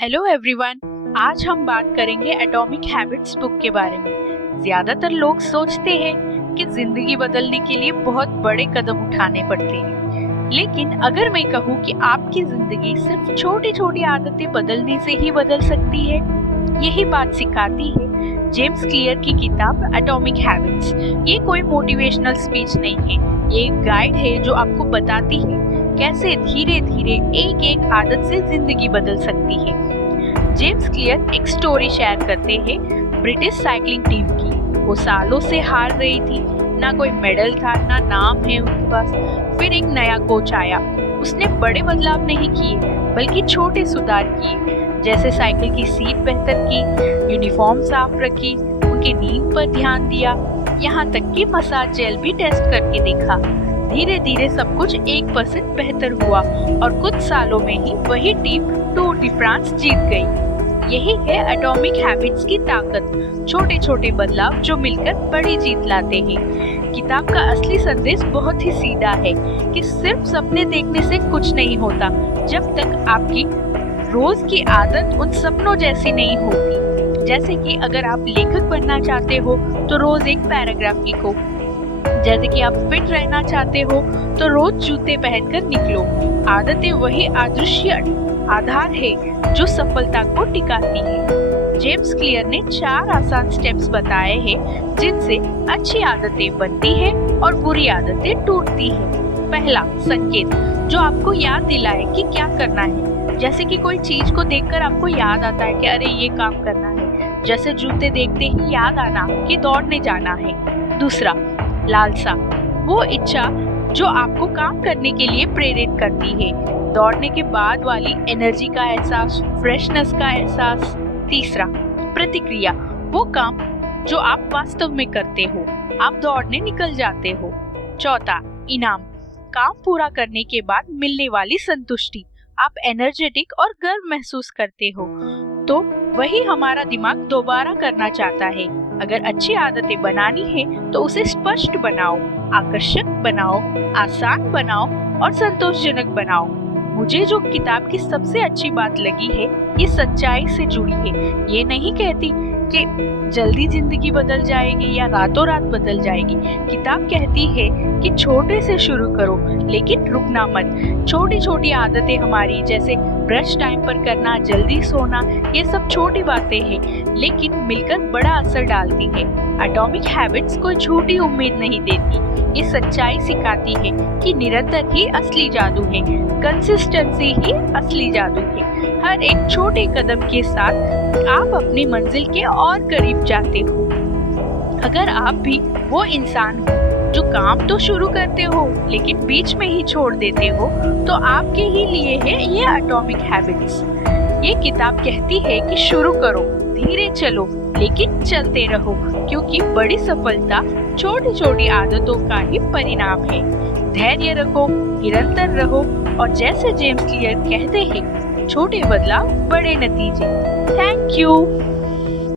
Hello everyone, आज हम बात करेंगे एटॉमिक हैबिट्स बुक के बारे में। ज्यादातर लोग सोचते हैं कि जिंदगी बदलने के लिए बहुत बड़े कदम उठाने पड़ते हैं, लेकिन अगर मैं कहूँ कि आपकी जिंदगी सिर्फ छोटी छोटी आदतें बदलने से ही बदल सकती है, यही बात सिखाती है जेम्स क्लियर की किताब एटॉमिक हैबिट्स। ये कोई मोटिवेशनल स्पीच नहीं है, ये एक गाइड है जो आपको बताती है कैसे धीरे धीरे एक एक आदत से जिंदगी बदल सकती है। जेम्स क्लियर एक स्टोरी शेयर करते हैं ब्रिटिश साइकिलिंग टीम की। वो सालों से हार रही थी, ना कोई मेडल था, ना नाम है उनके पास। फिर एक नया कोच आया। उसने बड़े बदलाव नहीं किए, बल्कि छोटे सुधार किए, जैसे साइकिल की सीट बेहतर की, यूनिफॉर्म साफ रखी, उनकी नींद पर ध्यान दिया, यहाँ तक कि मसाज जेल भी टेस्ट करके देखा। धीरे धीरे सब कुछ 1% बेहतर हुआ और कुछ सालों में ही वही टीम टूर डी फ्रांस जीत गई। यही है एटॉमिक हैबिट्स की ताकत, छोटे छोटे बदलाव जो मिलकर बड़ी जीत लाते हैं। किताब का असली संदेश बहुत ही सीधा है कि सिर्फ सपने देखने से कुछ नहीं होता, जब तक आपकी रोज की आदत उन सपनों जैसी नहीं होती। जैसे कि अगर आप लेखक बनना चाहते हो तो रोज एक पैराग्राफ लिखो, जैसे कि आप फिट रहना चाहते हो तो रोज जूते पहनकर निकलो। आदतें वही अदृश्य आधार है जो सफलता को टिकाती है। जेम्स क्लियर ने 4 आसान स्टेप्स बताए हैं जिनसे अच्छी आदतें बनती है और बुरी आदतें टूटती है। पहला, संकेत जो आपको याद दिलाए कि क्या करना है। जैसे कि कोई चीज को देखकर आपको याद आता है कि अरे ये काम करना है, जैसे जूते देखते ही याद आना कि दौड़ने जाना है। दूसरा, लालसा वो इच्छा जो आपको काम करने के लिए प्रेरित करती है, दौड़ने के बाद वाली एनर्जी का एहसास, फ्रेशनेस का एहसास। तीसरा, प्रतिक्रिया वो काम जो आप वास्तव में करते हो, आप दौड़ने निकल जाते हो। चौथा, इनाम काम पूरा करने के बाद मिलने वाली संतुष्टि, आप एनर्जेटिक और गर्व महसूस करते हो, तो वही हमारा दिमाग दोबारा करना चाहता है। अगर अच्छी आदतें बनानी है तो उसे स्पष्ट बनाओ, आकर्षक बनाओ, आसान बनाओ और संतोषजनक बनाओ। मुझे जो किताब की सबसे अच्छी बात लगी है, ये सच्चाई से जुड़ी है। ये नहीं कहती कि जल्दी जिंदगी बदल जाएगी या रातों रात बदल जाएगी। किताब कहती है कि छोटे से शुरू करो, लेकिन रुकना मत। छोटी छोटी आदतें हमारी, जैसे ब्रश टाइम पर करना, जल्दी सोना, ये सब छोटी बातें हैं, लेकिन मिलकर बड़ा असर डालती है। एटॉमिक हैबिट्स कोई झूठी उम्मीद नहीं देती, ये सच्चाई सिखाती है कि निरंतर ही असली जादू है, कंसिस्टेंसी ही असली जादू है। हर एक छोटे कदम के साथ आप अपनी मंजिल के और करीब जाते हो। अगर आप भी वो इंसान हो जो काम तो शुरू करते हो लेकिन बीच में ही छोड़ देते हो, तो आपके ही लिए है ये एटॉमिक हैबिट्स। ये किताब कहती है कि शुरू करो, धीरे चलो, लेकिन चलते रहो, क्योंकि बड़ी सफलता छोटी छोटी आदतों का ही परिणाम है। धैर्य रखो, निरंतर रहो और जैसे जेम्स क्लियर कहते हैं, छोटे बदलाव बड़े नतीजे। Thank you.